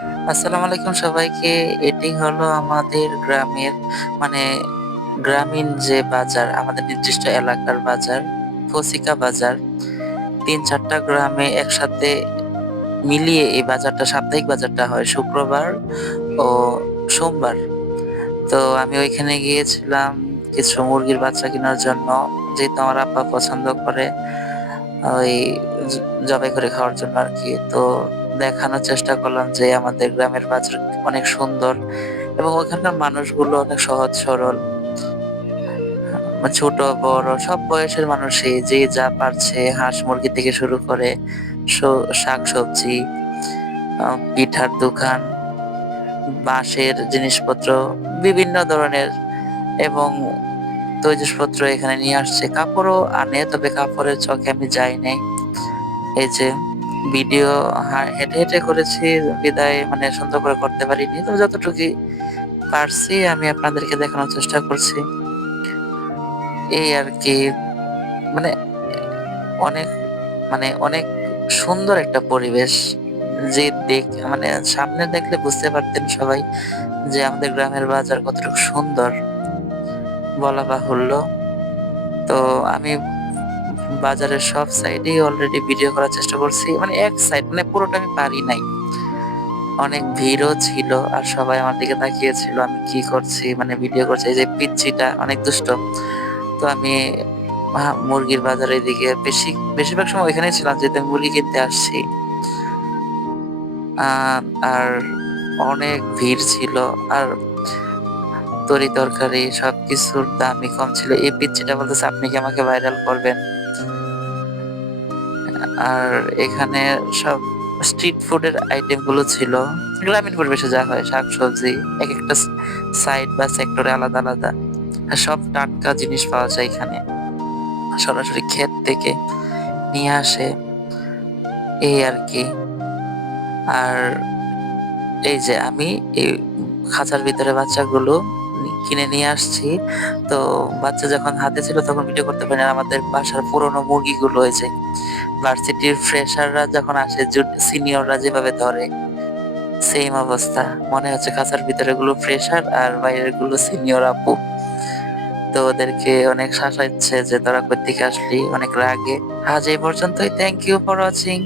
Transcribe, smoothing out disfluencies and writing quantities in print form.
আসসালামু আলাইকুম সবাইকে। এটি হলো আমাদের গ্রামের মানে গ্রামীণ যে বাজার, আমাদের নির্দিষ্ট এলাকার বাজার, ফসিকা বাজার। ৩-৪ টা গ্রামে একসাথে মিলিয়ে এই বাজারটা সাপ্তাহিক বাজারটা হয় শুক্রবার ও সোমবার। তো আমি ওইখানে গিয়েছিলাম কিছু মুরগির বাচ্চা কেনার জন্য। যেহেতু আমার আব্বা পছন্দ করে ওই জ জবাই করে খাওয়ার জন্য আরকি। তো দেখানোর চেষ্টা করলাম যে আমাদের গ্রামের বাজার অনেক সুন্দর এবং ওখানকার মানুষগুলো অনেক সহজ সরল। ছোট বড় সব বয়সের মানুষই যে যা পারছে হাঁস মুরগি থেকে শুরু করে স শাকসবজি, পিঠার দোকান, বাঁশের জিনিসপত্র বিভিন্ন ধরনের এবং তৈজসপত্র এখানে নিয়ে আসছে। কাপড়ও আনে, তবে কাপড়ের চকে আমি যাই নাই। এই যে ভিডিও হেঁটে, হেঁটে করেছি বিধায় সুন্দর করে করতে পারিনি। তবে যতটুকুই পারছি আমি আপনাদেরকে দেখানোর চেষ্টা করছি। এই আরকি মানে অনেক অনেক সুন্দর একটা পরিবেশ। যে সামনে দেখলে বুঝতে পারতেন সবাই যে আমাদের গ্রামের বাজার কতটুকু সুন্দর বলা বাহুল্য। তো আমি বাজারের সব সাইডেই অলরেডি ভিডিও করার চেষ্টা করছি। এক সাইড পুরোটা আমি পারি নাই। অনেক ভিড়ও ছিল আর সবাই আমার দিকে তাকিয়েছিল আমি কি করছি ভিডিও করছি। এই যে পিচ্চিটা অনেক দুষ্ট। তো আমি মুরগির বাজারের এদিকে বেশিরভাগ সময় ওইখানেই ছিলাম যেহেতু আমি মুরগি কিনতে আসছি। আ আর অনেক ভিড় ছিল। আর তরি-তরকারি সবকিছুর দামই কম ছিল। এই পিচ্চিটা বলতেছে, "আপনি কি আমাকে ভাইরাল করবেন?" আর এখানে সব স্ট্রিট ফুডের আইটেম গুলো ছিল। গ্রামীণ পরিবেশে যা হয় শাকসবজি একেকটা সাইড বা সেক্টরে আলাদা, আলাদা। আর সব টাটকা জিনিস পাওয়া যায় এখানে। সরাসরি ক্ষেত থেকে নিয়ে আসে এই আরকি। আর এই যে আমি এই খাঁচার ভিতরে বাচ্চাগুলো কিনে নিয়ে আসছি। তো বাচ্চা যখন হাতে ছিল তখন ভিডিও করতে পারিনি। আর আমাদের বাসার পুরনো মুরগিগুলো ওই যে ভার্সিটির ফ্রেশাররা যখন আসে সিনিয়ররা যেভাবে ধরে সেইম অবস্থা। মনে হচ্ছে খাঁচার ভিতরে গুলো ফ্রেশার আর বাইরের গুলো সিনিয়র আপু। তো ওদেরকে অনেক শাসাচ্ছে যে তোরা কোত্থেকে আসলি, অনেক রাগে। আজ এই পর্যন্তই। Thank you for watching.